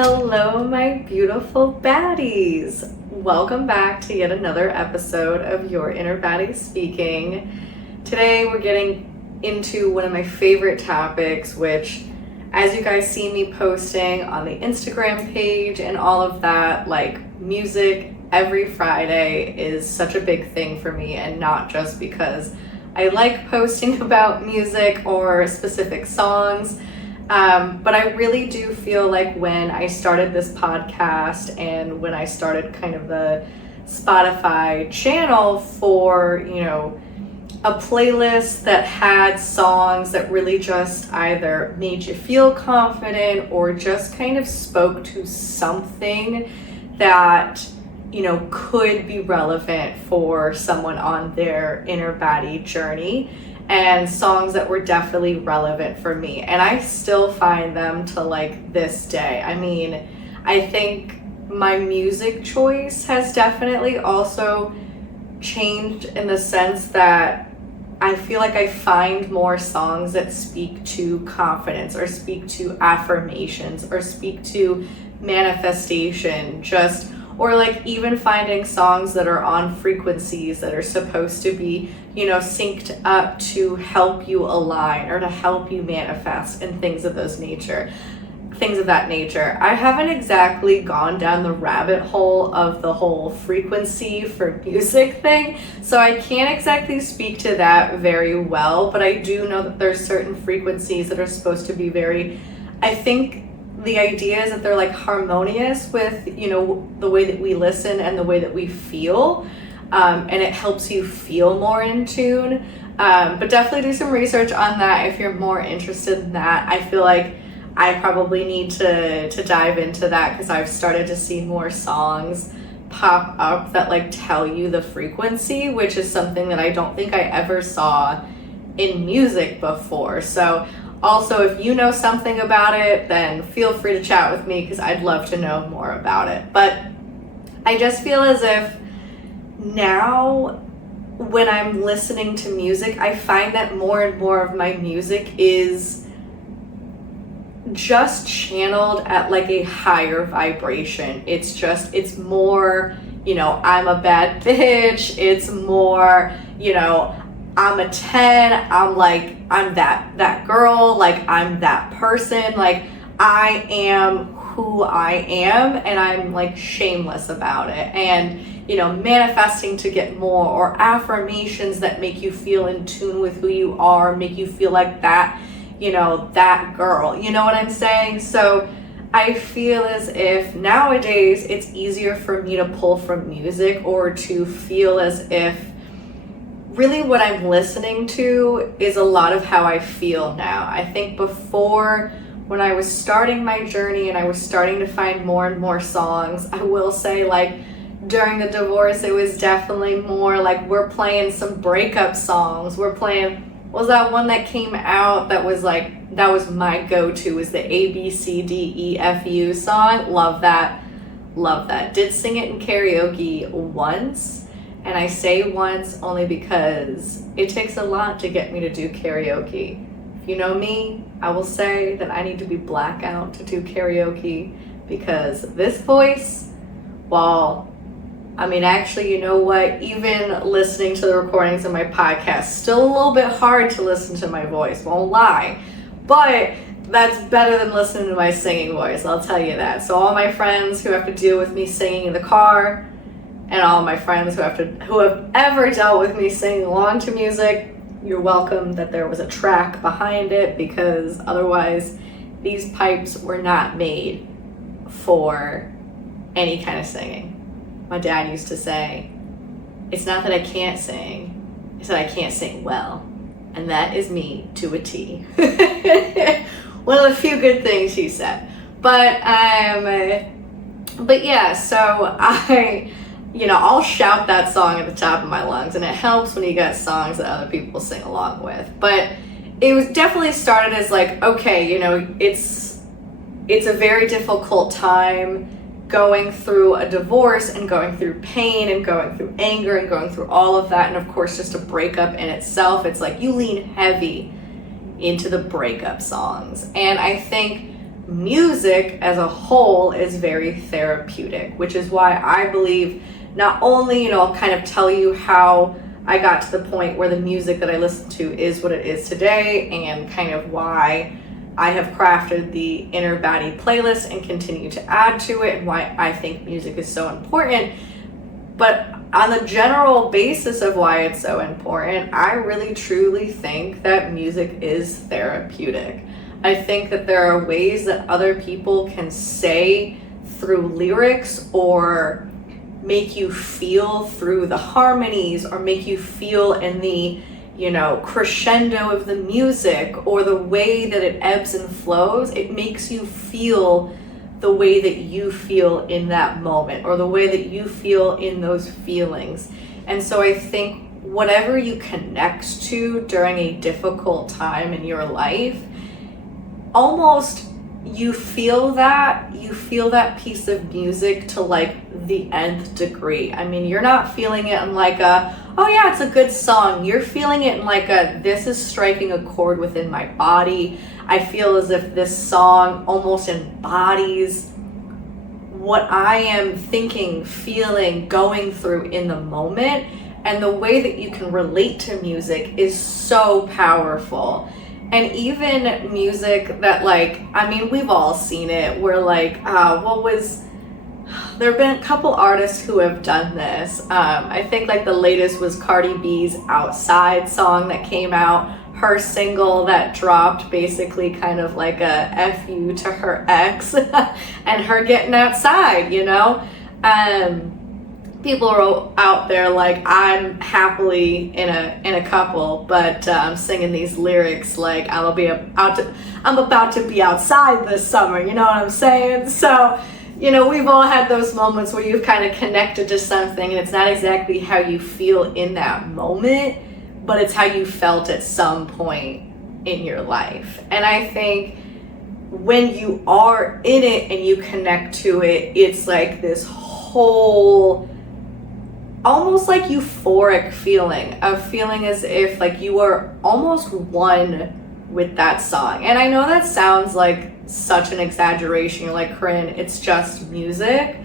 Hello, my beautiful baddies. Welcome back to yet another episode of Your Inner Baddie Speaking. Today we're getting into one of my favorite topics, which, as you guys see me posting on the Instagram page and all of that, like music every Friday is such a big thing for me, and not just because I like posting about music or specific songs. But I really do feel like when I started this podcast and when I started kind of the Spotify channel for, a playlist that had songs that really just either made you feel confident or just kind of spoke to something that, could be relevant for someone on their inner baddie journey, and songs that were definitely relevant for me. And I still find them to like this day. I mean, I think my music choice has definitely also changed in the sense that I feel like I find more songs that speak to confidence or speak to affirmations or speak to manifestation, or like even finding songs that are on frequencies that are supposed to be, synced up to help you align or to help you manifest and things of that nature. I haven't exactly gone down the rabbit hole of the whole frequency for music thing, so I can't exactly speak to that very well, but I do know that there's certain frequencies that are supposed to be I think the idea is that they're like harmonious with, the way that we listen and the way that we feel. And it helps you feel more in tune. But definitely do some research on that if you're more interested in that. I feel like I probably need to dive into that because I've started to see more songs pop up that like tell you the frequency, which is something that I don't think I ever saw in music before. So also, if you know something about it, then feel free to chat with me because I'd love to know more about it. But I just feel as if now when I'm listening to music, I find that more and more of my music is just channeled at like a higher vibration. It's more, I'm a bad bitch. It's more, I'm a 10, I'm that girl, like I'm that person, like I am who I am, and I'm like shameless about it. And, manifesting to get more, or affirmations that make you feel in tune with who you are, make you feel like that, that girl, you know what I'm saying? So I feel as if nowadays it's easier for me to pull from music or to feel as if really what I'm listening to is a lot of how I feel now. I think before, when I was starting my journey and I was starting to find more and more songs, I will say like during the divorce, it was definitely more like we're playing some breakup songs. We're playing, what was that one that came out that was my go-to, was the ABCDEFU song. Love that. Did sing it in karaoke once. And I say once only because it takes a lot to get me to do karaoke. If you know me, I will say that I need to be blackout to do karaoke, because this voice, actually, you know what? Even listening to the recordings of my podcast, still a little bit hard to listen to my voice, won't lie. But that's better than listening to my singing voice, I'll tell you that. So all my friends who have to deal with me singing in the car, and all my friends who have ever dealt with me singing along to music, you're welcome that there was a track behind it, because otherwise these pipes were not made for any kind of singing. My dad used to say, it's not that I can't sing, it's that I can't sing well. And that is me to a T. One of the few good things he said. But yeah, so I'll shout that song at the top of my lungs, and it helps when you got songs that other people sing along with. But it was definitely started as like, okay, it's a very difficult time going through a divorce and going through pain and going through anger and going through all of that. And of course, just a breakup in itself, it's like you lean heavy into the breakup songs. And I think music as a whole is very therapeutic, which is why I believe not only, I'll kind of tell you how I got to the point where the music that I listen to is what it is today, and kind of why I have crafted the Inner Baddie playlist and continue to add to it, and why I think music is so important. But on the general basis of why it's so important, I really truly think that music is therapeutic. I think that there are ways that other people can say through lyrics, or make you feel through the harmonies, or make you feel in the, crescendo of the music, or the way that it ebbs and flows. It makes you feel the way that you feel in that moment, or the way that you feel in those feelings. And so I think whatever you connect to during a difficult time in your life, almost you feel that piece of music to like the nth degree. I mean, you're not feeling it in like oh yeah, it's a good song. You're feeling it in like this is striking a chord within my body. I feel as if this song almost embodies what I am thinking, feeling, going through in the moment. And the way that you can relate to music is so powerful. And even music that we've all seen it, where there have been a couple artists who have done this. I think the latest was Cardi B's Outside song that came out, her single that dropped, basically kind of like a F you to her ex and her getting outside, people are out there I'm happily in a couple, but I'm singing these lyrics like I'm about to be outside this summer, you know what I'm saying? So, we've all had those moments where you've kind of connected to something, and it's not exactly how you feel in that moment, but it's how you felt at some point in your life. And I think when you are in it and you connect to it, it's like this whole almost like euphoric feeling as if you are almost one with that song. And I know that sounds like such an exaggeration. You're like, Corinne, it's just music,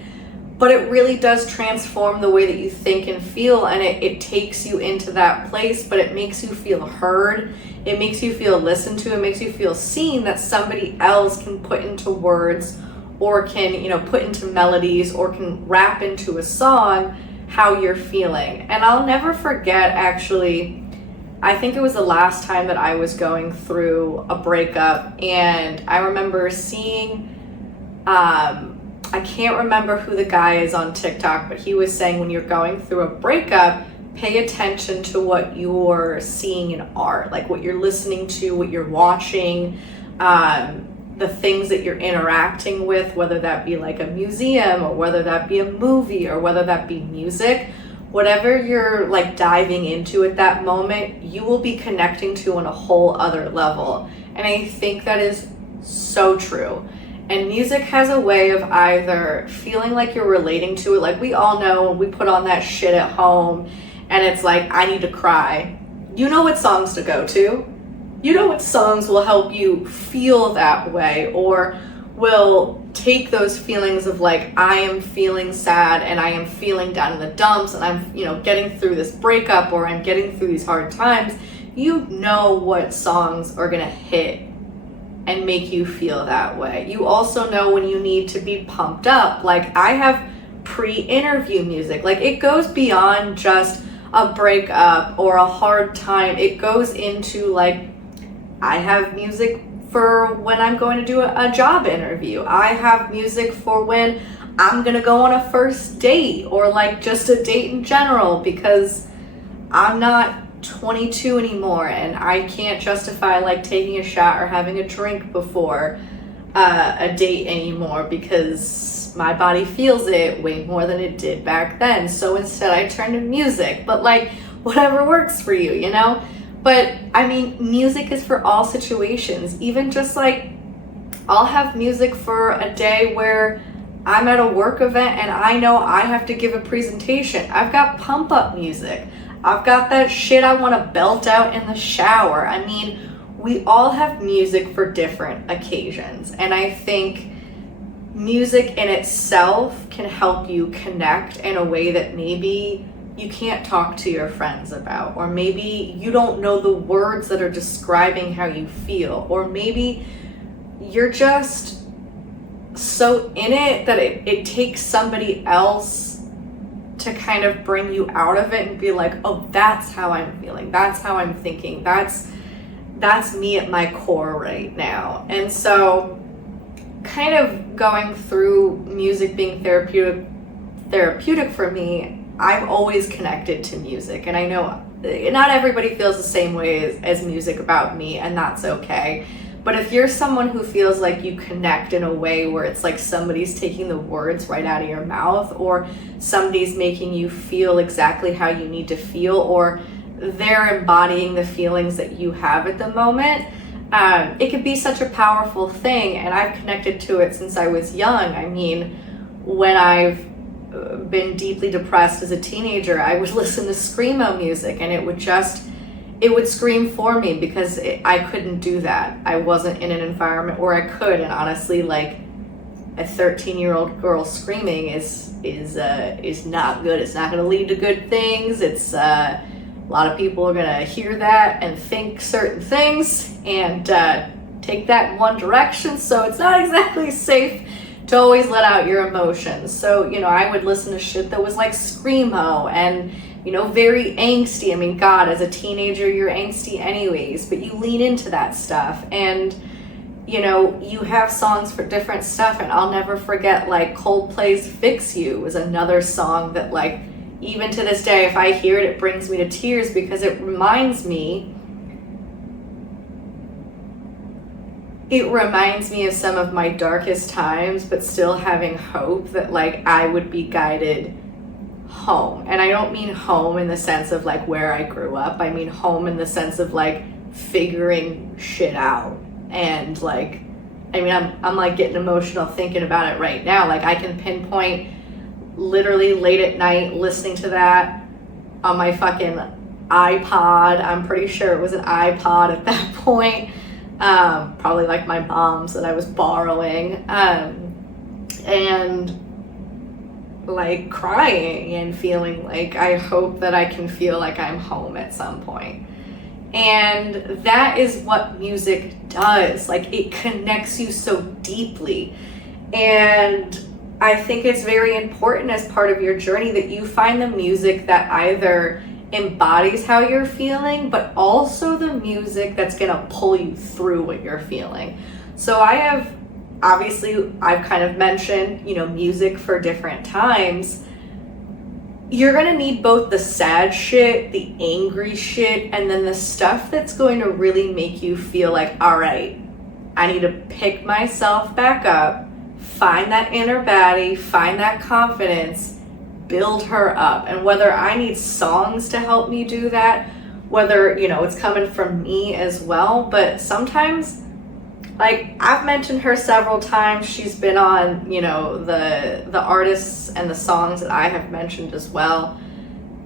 but it really does transform the way that you think and feel, and it takes you into that place, but it makes you feel heard. It makes you feel listened to. It makes you feel seen, that somebody else can put into words, or can, put into melodies, or can rap into a song how you're feeling. And I'll never forget, actually, I think it was the last time that I was going through a breakup, and I remember seeing, I can't remember who the guy is on TikTok, but he was saying when you're going through a breakup, pay attention to what you're seeing in art, like what you're listening to, what you're watching, the things that you're interacting with, whether that be like a museum, or whether that be a movie, or whether that be music. Whatever you're diving into at that moment, you will be connecting to on a whole other level. And I think that is so true. And music has a way of either feeling like you're relating to it. Like we all know when we put on that shit at home and it's like, I need to cry. You know what songs to go to. You know what songs will help you feel that way, or will take those feelings of I am feeling sad and I am feeling down in the dumps and I'm, getting through this breakup, or I'm getting through these hard times. You know what songs are gonna hit and make you feel that way. You also know when you need to be pumped up. I have pre-interview music. It goes beyond just a breakup or a hard time. It goes into I have music for when I'm going to do a job interview. I have music for when I'm gonna go on a first date, or just a date in general, because I'm not 22 anymore and I can't justify taking a shot or having a drink before a date anymore, because my body feels it way more than it did back then. So instead I turn to music, but whatever works for you, But I mean, music is for all situations. Even just I'll have music for a day where I'm at a work event and I know I have to give a presentation. I've got pump up music. I've got that shit I want to belt out in the shower. I mean, we all have music for different occasions. And I think music in itself can help you connect in a way that maybe you can't talk to your friends about, or maybe you don't know the words that are describing how you feel, or maybe you're just so in it that it takes somebody else to kind of bring you out of it and be like, oh, that's how I'm feeling, that's how I'm thinking, that's me at my core right now. And so kind of going through music being therapeutic for me, I've always connected to music. And I know not everybody feels the same way as music about me, and that's okay. But if you're someone who feels like you connect in a way where it's like somebody's taking the words right out of your mouth, or somebody's making you feel exactly how you need to feel, or they're embodying the feelings that you have at the moment, it can be such a powerful thing. And I've connected to it since I was young. I mean, when I've been deeply depressed as a teenager, I would listen to screamo music, and it would scream for me, because I couldn't do that. I wasn't in an environment where I could. And honestly, like, a 13-year-old girl screaming is not good. It's not going to lead to good things. It's a lot of people are going to hear that and think certain things and take that in one direction. So it's not exactly safe to always let out your emotions. So, I would listen to shit that was like screamo and, very angsty. I mean, God, as a teenager, you're angsty anyways, but you lean into that stuff. And, you have songs for different stuff. And I'll never forget, like, Coldplay's Fix You was another song that, like, even to this day, if I hear it, it brings me to tears, because it reminds me of some of my darkest times, but still having hope that, like, I would be guided home. And I don't mean home in the sense of, like, where I grew up. I mean home in the sense of, like, figuring shit out. And, like, I mean, I'm like getting emotional thinking about it right now. Like, I can pinpoint literally late at night listening to that on my fucking iPod. I'm pretty sure it was an iPod at that point. Probably like my mom's that I was borrowing, and like crying and feeling like I hope that I can feel like I'm home at some point. And that is what music does. Like, it connects you so deeply. And I think it's very important as part of your journey that you find the music that either embodies how you're feeling, but also the music that's gonna pull you through what you're feeling. So I've kind of mentioned, music for different times. You're gonna need both the sad shit, the angry shit, and then the stuff that's going to really make you feel like, all right, I need to pick myself back up, find that inner baddie, find that confidence, build her up. And whether I need songs to help me do that, whether, it's coming from me as well, but sometimes, like, I've mentioned her several times. She's been on, the artists and the songs that I have mentioned as well.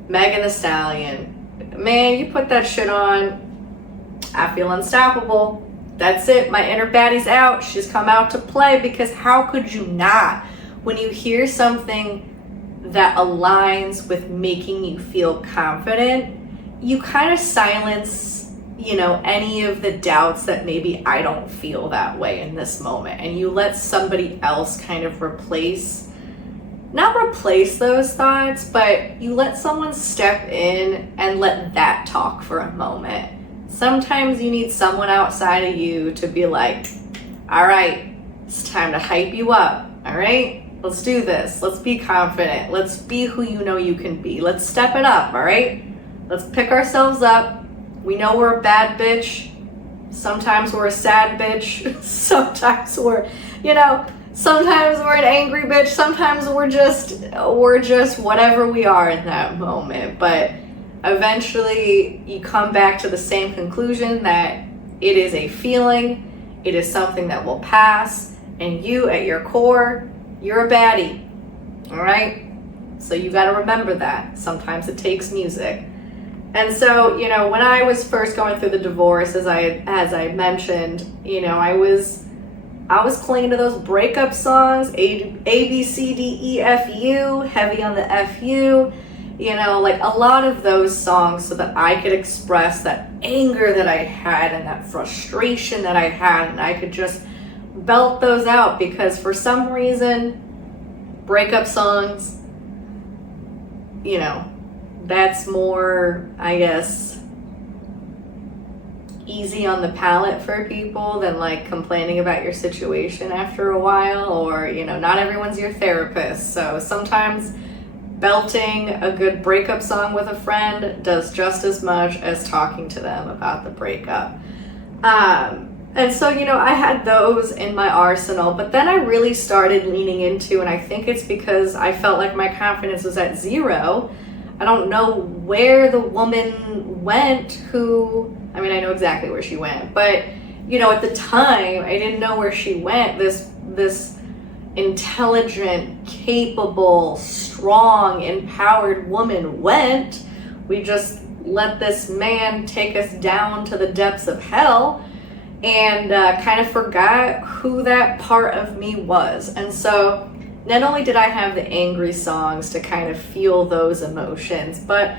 Megan Thee Stallion. Man, you put that shit on, I feel unstoppable. That's it. My inner baddie's out. She's come out to play, because how could you not? When you hear something that aligns with making you feel confident, you kind of silence, any of the doubts that maybe I don't feel that way in this moment. And you let somebody else kind of not replace those thoughts, but you let someone step in and let that talk for a moment. Sometimes you need someone outside of you to be like, all right, it's time to hype you up. All right, let's do this. Let's be confident. Let's be who you know you can be. Let's step it up. All right, let's pick ourselves up. We know we're a bad bitch. Sometimes we're a sad bitch. Sometimes we're, sometimes we're an angry bitch. Sometimes we're just whatever we are in that moment. But eventually you come back to the same conclusion that it is a feeling. It is something that will pass. And you, at your core, you're a baddie. All right? So you got to remember that. Sometimes it takes music. And so, when I was first going through the divorce, as I mentioned, I was clinging to those breakup songs, A B C D E F U, heavy on the FU, like a lot of those songs, so that I could express that anger that I had and that frustration that I had, and I could just belt those out, because for some reason, breakup songs, that's more, I guess, easy on the palate for people than like complaining about your situation after a while, or not everyone's your therapist. So sometimes belting a good breakup song with a friend does just as much as talking to them about the breakup. And so, I had those in my arsenal, but then I really started leaning into, and I think it's because I felt like my confidence was at zero. I don't know where the woman went I know exactly where she went, but, at the time, I didn't know where she went. This intelligent, capable, strong, empowered woman went. We just let this man take us down to the depths of hell, and kind of forgot who that part of me was. And so not only did I have the angry songs to kind of feel those emotions, but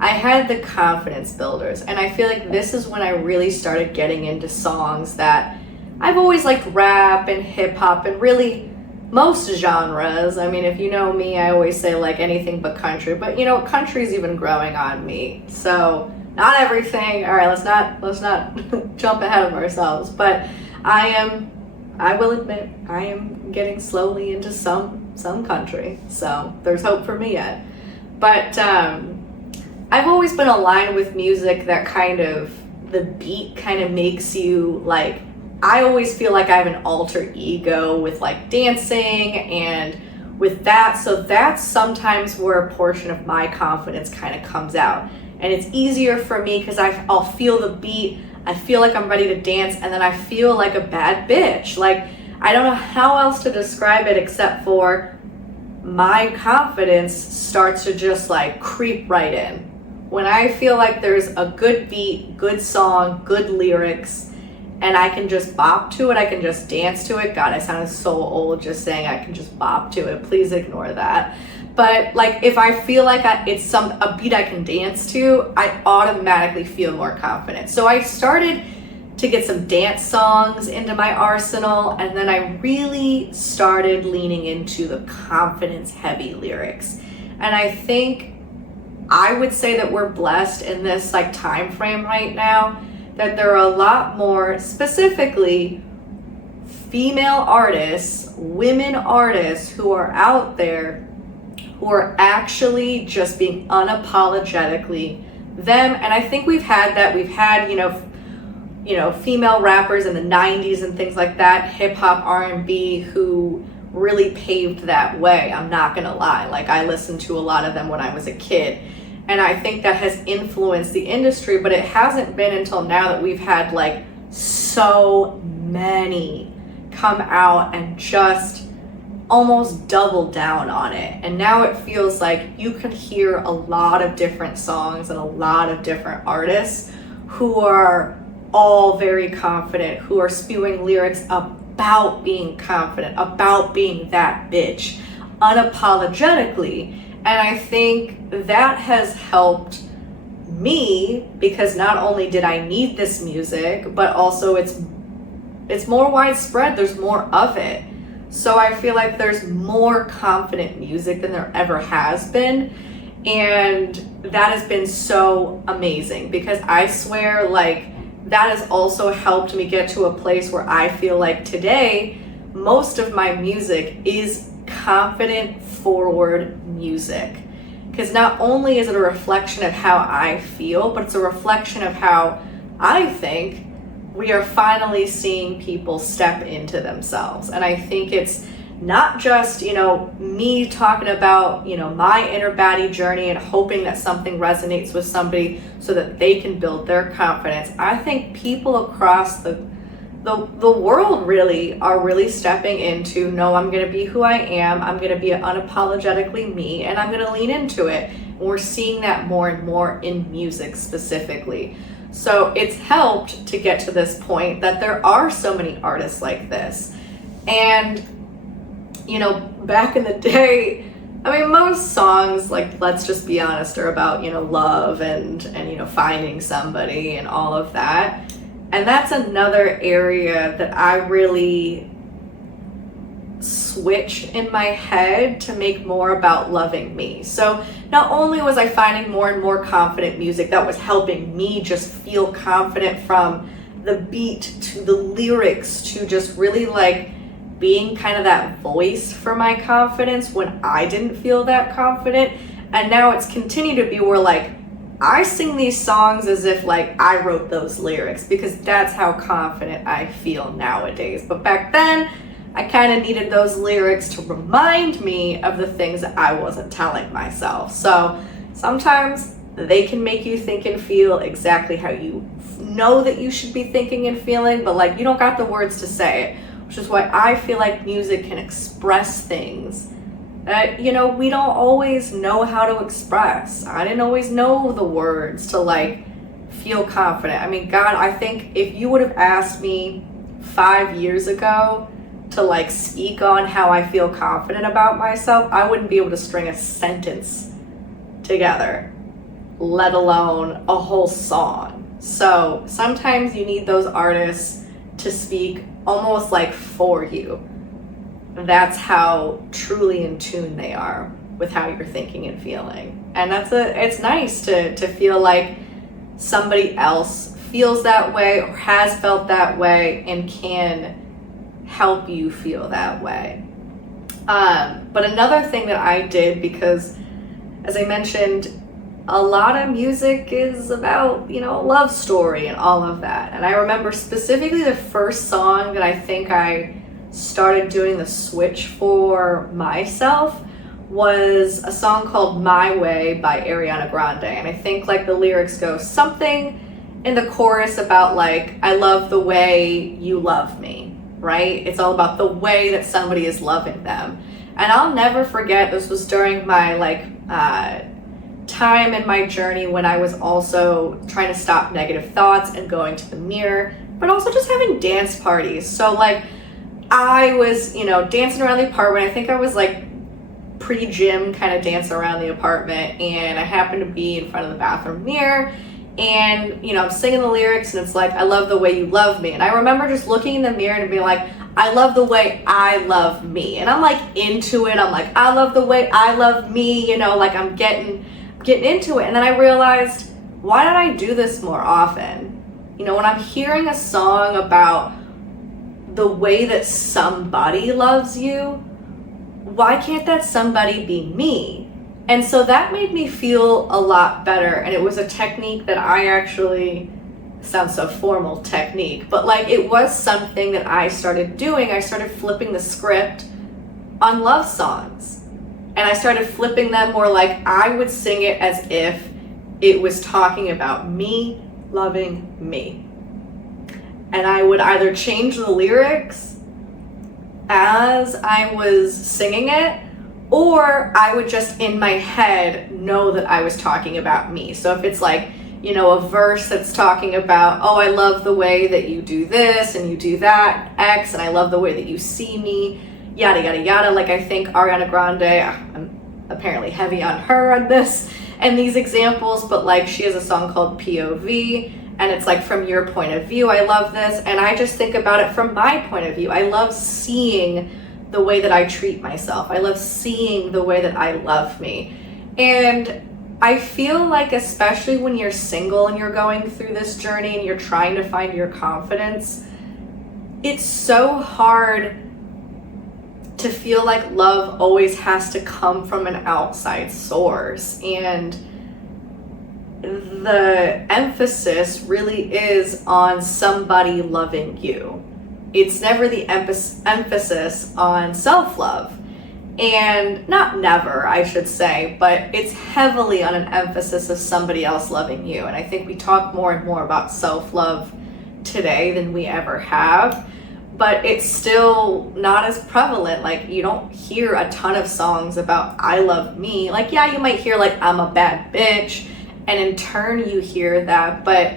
I had the confidence builders. And I feel like this is when I really started getting into songs that I've always liked: rap and hip hop and really most genres. If you know me, I always say like anything but country, but country's even growing on me. So not everything. All right, let's not jump ahead of ourselves, but I will admit, I am getting slowly into some country, so there's hope for me yet. But I've always been aligned with music that kind of, the beat kind of makes you like, I always feel like I have an alter ego with like dancing and with that, so that's sometimes where a portion of my confidence kind of comes out. And it's easier for me because I'll feel the beat, I feel like I'm ready to dance, and then I feel like a bad bitch. Like, I don't know how else to describe it except for my confidence starts to just like creep right in. When I feel like there's a good beat, good song, good lyrics, and I can just bop to it, I can just dance to it. God, I sounded so old just saying I can just bop to it. Please ignore that. But like, if I feel like it's a beat I can dance to, I automatically feel more confident. So I started to get some dance songs into my arsenal, and then I really started leaning into the confidence heavy lyrics. And I think I would say that we're blessed in this like time frame right now, that there are a lot more, specifically female artists, women artists who are out there who are actually just being unapologetically them. And I think we've had that. We've had, female rappers in the 90s and things like that, hip hop, R&B, who really paved that way. I'm not gonna lie. Like, I listened to a lot of them when I was a kid. And I think that has influenced the industry, but it hasn't been until now that we've had like so many come out and just almost double down on it. And now it feels like you can hear a lot of different songs and a lot of different artists who are all very confident, who are spewing lyrics about being confident, about being that bitch, unapologetically. And I think that has helped me, because not only did I need this music, but also it's more widespread, there's more of it. So I feel like there's more confident music than there ever has been. And that has been so amazing, because I swear, like, that has also helped me get to a place where I feel like today, most of my music is confident forward music. Because not only is it a reflection of how I feel, but it's a reflection of how I think we are finally seeing people step into themselves. And I think it's not just, me talking about, my inner baddie journey and hoping that something resonates with somebody so that they can build their confidence. I think people across the world really are really stepping into, no, I'm going to be who I am. I'm going to be unapologetically me, and I'm going to lean into it. We're seeing that more and more in music specifically. So it's helped to get to this point that there are so many artists like this. And, you know, back in the day, I mean, most songs, like, let's just be honest, are about, you know, love and you know, finding somebody and all of that. And that's another area that I really switch in my head to make more about loving me. So not only was I finding more and more confident music that was helping me just feel confident, from the beat to the lyrics to just really like being kind of that voice for my confidence when I didn't feel that confident. And now it's continued to be where like I sing these songs as if like I wrote those lyrics, because that's how confident I feel nowadays. But back then, I kind of needed those lyrics to remind me of the things that I wasn't telling myself. So sometimes they can make you think and feel exactly how you know that you should be thinking and feeling, but like you don't got the words to say it, which is why I feel like music can express things that, you know, we don't always know how to express. I didn't always know the words to like feel confident. I mean, God, I think if you would have asked me 5 years ago to like speak on how I feel confident about myself, I wouldn't be able to string a sentence together, let alone a whole song. So sometimes you need those artists to speak almost like for you. That's how truly in tune they are with how you're thinking and feeling. And it's nice to feel like somebody else feels that way or has felt that way and can help you feel that way. But another thing that I did, because as I mentioned, a lot of music is about, you know, a love story and all of that. And I remember specifically the first song that I think I started doing the switch for myself was a song called My Way by Ariana Grande. And I think like the lyrics go something in the chorus about like, I love the way you love me, right? It's all about the way that somebody is loving them. And I'll never forget, this was during my like time in my journey when I was also trying to stop negative thoughts and going to the mirror, but also just having dance parties. So like I was, you know, dancing around the apartment. I think I was like pre-gym kind of dancing around the apartment, and I happened to be in front of the bathroom mirror, and, you know, I'm singing the lyrics, and it's like, I love the way you love me. And I remember just looking in the mirror and being like, I love the way I love me. And I'm like into it. I'm like, I love the way I love me, you know, like I'm getting into it. And then I realized, why don't I do this more often? You know, when I'm hearing a song about the way that somebody loves you, why can't that somebody be me? And so that made me feel a lot better. And it was a technique that I actually, sounds so formal, technique, but like it was something that I started doing. I started flipping the script on love songs. And I started flipping them more like I would sing it as if it was talking about me loving me. And I would either change the lyrics as I was singing it, or I would just in my head know that I was talking about me. So if it's like, you know, a verse that's talking about, oh, I love the way that you do this and you do that, X, and I love the way that you see me, yada, yada, yada. Like I think Ariana Grande, I'm apparently heavy on her on this and these examples, but like she has a song called POV, and it's like from your point of view, I love this. And I just think about it from my point of view. I love seeing the way that I treat myself. I love seeing the way that I love me. And I feel like, especially when you're single and you're going through this journey and you're trying to find your confidence, it's so hard to feel like love always has to come from an outside source. And the emphasis really is on somebody loving you. It's never the emphasis on self-love. And not never, I should say, but it's heavily on an emphasis of somebody else loving you. And I think we talk more and more about self-love today than we ever have. but it's still not as prevalent. Like, you don't hear a ton of songs about I love me. Like, yeah, you might hear like I'm a bad bitch, and in turn you hear that, but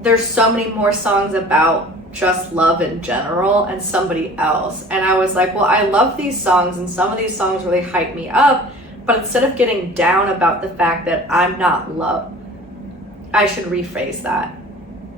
there's so many more songs about just love in general and somebody else. And I was like, well, I love these songs, and some of these songs really hype me up, but instead of getting down about the fact that I'm not loved, I should rephrase that.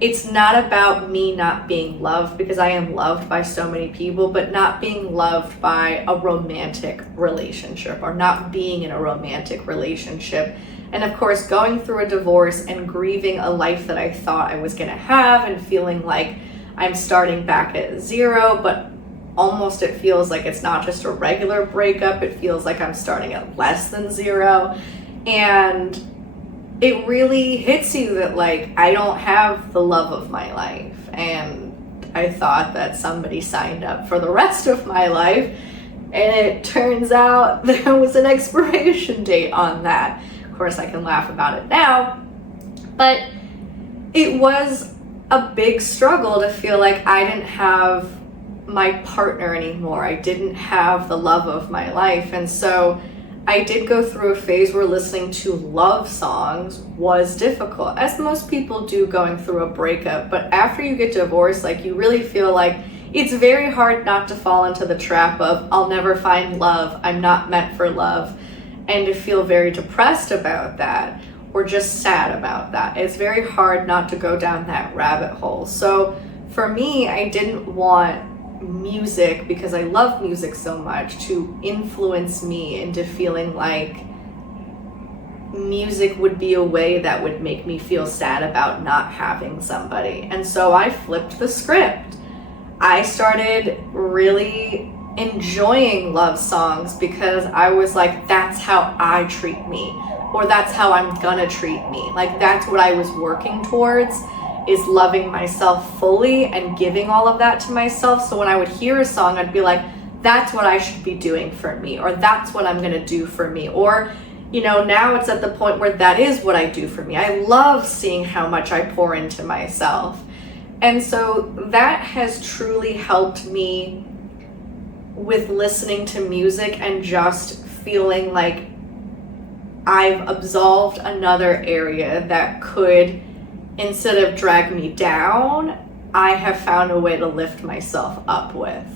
It's not about me not being loved, because I am loved by so many people, but not being loved by a romantic relationship, or not being in a romantic relationship. And of course, going through a divorce and grieving a life that I thought I was gonna have, and feeling like I'm starting back at zero, but almost it feels like it's not just a regular breakup, it feels like I'm starting at less than zero. And it really hits you that like I don't have the love of my life, and I thought that somebody signed up for the rest of my life, and it turns out there was an expiration date on that. Of course, I can laugh about it now, but it was a big struggle to feel like I didn't have my partner anymore. I didn't have the love of my life. And so I did go through a phase where listening to love songs was difficult, as most people do going through a breakup. But after you get divorced, like, you really feel like it's very hard not to fall into the trap of I'll never find love, I'm not meant for love, and to feel very depressed about that, or just sad about that. It's very hard not to go down that rabbit hole. So for me, I didn't want music, because I love music so much, to influence me into feeling like music would be a way that would make me feel sad about not having somebody. And so I flipped the script. I started really enjoying love songs, because I was like, that's how I treat me, or that's how I'm gonna treat me. Like, that's what I was working towards, is loving myself fully and giving all of that to myself. So when I would hear a song, I'd be like, that's what I should be doing for me, or that's what I'm gonna do for me. Or, you know, now it's at the point where that is what I do for me. I love seeing how much I pour into myself. And so that has truly helped me with listening to music and just feeling like I've absolved another area that could, instead of drag me down, I have found a way to lift myself up with.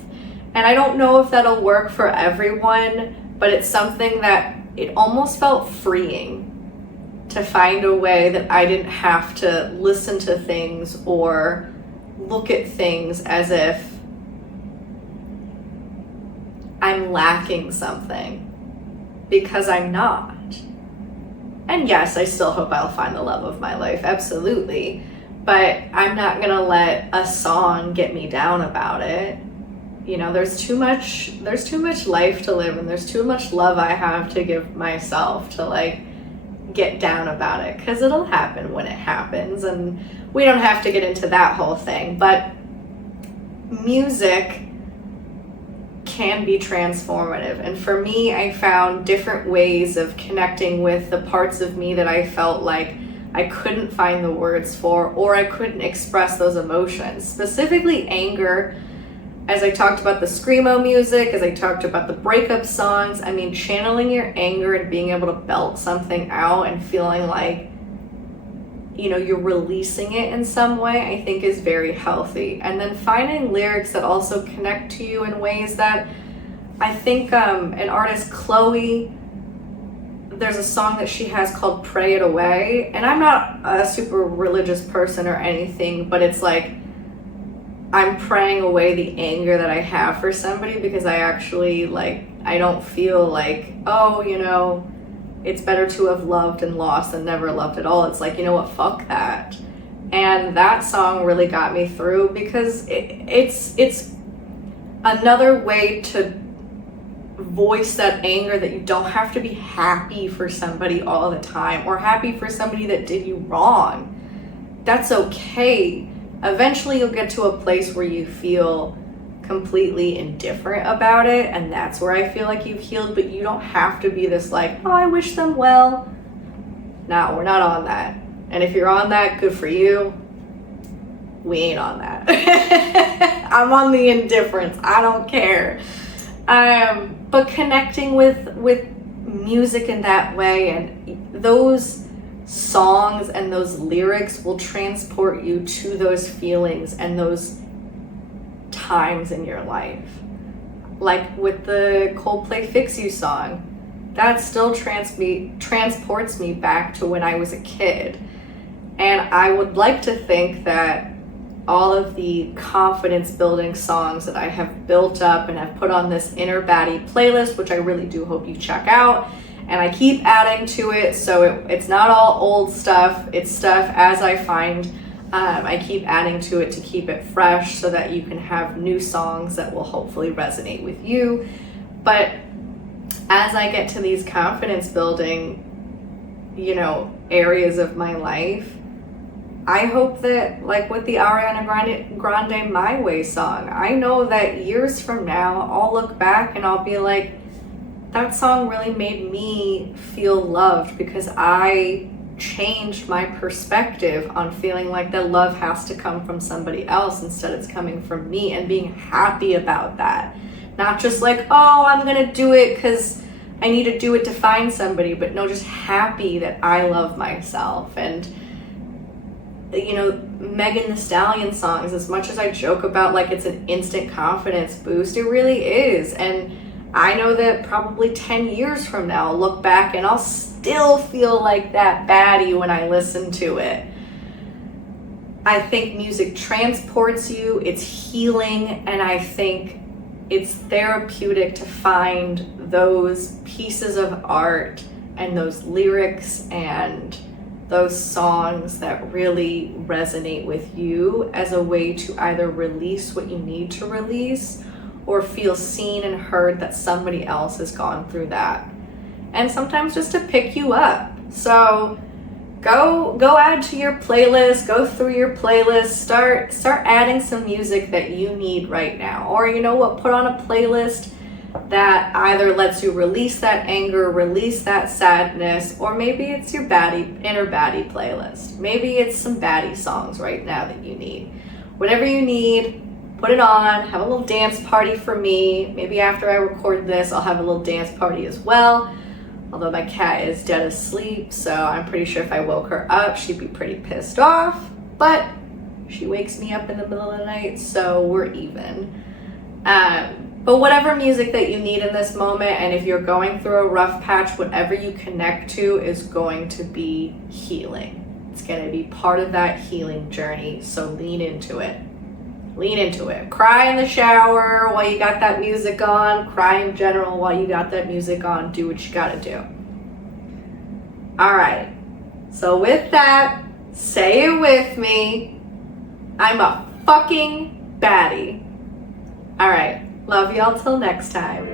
And I don't know if that'll work for everyone, but it's something that it almost felt freeing to find a way that I didn't have to listen to things or look at things as if I'm lacking something, because I'm not. And yes, I still hope I'll find the love of my life, absolutely. But I'm not gonna let a song get me down about it. You know, there's too much life to live, and there's too much love I have to give myself to like get down about it, because it'll happen when it happens, and we don't have to get into that whole thing. But music can be transformative, and for me, I found different ways of connecting with the parts of me that I felt like I couldn't find the words for, or I couldn't express those emotions, specifically anger. As I talked about the screamo music, as I talked about the breakup songs, I mean, channeling your anger and being able to belt something out and feeling like, you know, you're releasing it in some way, I think is very healthy. And then finding lyrics that also connect to you in ways that I think an artist, Chloe, there's a song that she has called Pray It Away. And I'm not a super religious person or anything, but it's like I'm praying away the anger that I have for somebody, because I actually like, I don't feel like, oh, you know, it's better to have loved and lost than never loved at all. It's like, you know what, fuck that. And that song really got me through, because it's another way to voice that anger, that you don't have to be happy for somebody all the time, or happy for somebody that did you wrong. That's okay. Eventually you'll get to a place where you feel completely indifferent about it, and that's where I feel like you've healed. But you don't have to be this like, oh, I wish them well. No, we're not on that. And if you're on that, good for you. we ain't on that. I'm on the indifference. I don't care. But connecting with music in that way, and those songs and those lyrics will transport you to those feelings and those times in your life. Like with the Coldplay Fix You song, that still transports me back to when I was a kid. And I would like to think that all of the confidence building songs that I have built up and have put on this Inner Baddie playlist, which I really do hope you check out, and I keep adding to it, so it's not all old stuff, it's stuff as I find. I keep adding to it to keep it fresh so that you can have new songs that will hopefully resonate with you. But as I get to these confidence building, areas of my life, I hope that, like with the Ariana Grande My Way song, I know that years from now, I'll look back and I'll be like, that song really made me feel loved because I changed my perspective on feeling like that love has to come from somebody else instead it's coming from me, and being happy about that. Not just like, oh, I'm gonna do it because I need to do it to find somebody, but no, just happy that I love myself. And Megan Thee Stallion songs, as much as I joke about like it's an instant confidence boost, it really is. And I know that probably 10 years from now, I'll look back and I'll still feel like that baddie when I listen to it. I think music transports you, it's healing, and I think it's therapeutic to find those pieces of art and those lyrics and those songs that really resonate with you as a way to either release what you need to release or feel seen and heard that somebody else has gone through that. And sometimes just to pick you up. So go add to your playlist, go through your playlist, start adding some music that you need right now. Or put on a playlist that either lets you release that anger, release that sadness, or maybe it's your inner baddie playlist. Maybe it's some baddie songs right now that you need. Whatever you need, put it on, have a little dance party for me. Maybe after I record this, I'll have a little dance party as well. Although my cat is dead asleep, so I'm pretty sure if I woke her up, she'd be pretty pissed off. But she wakes me up in the middle of the night, so we're even. But whatever music that you need in this moment, and if you're going through a rough patch, whatever you connect to is going to be healing. It's going to be part of that healing journey, so lean into it. Lean into it. Cry in the shower while you got that music on. Cry in general while you got that music on. Do what you gotta do. All right. So with that, say it with me. I'm a fucking baddie. All right. Love y'all till next time.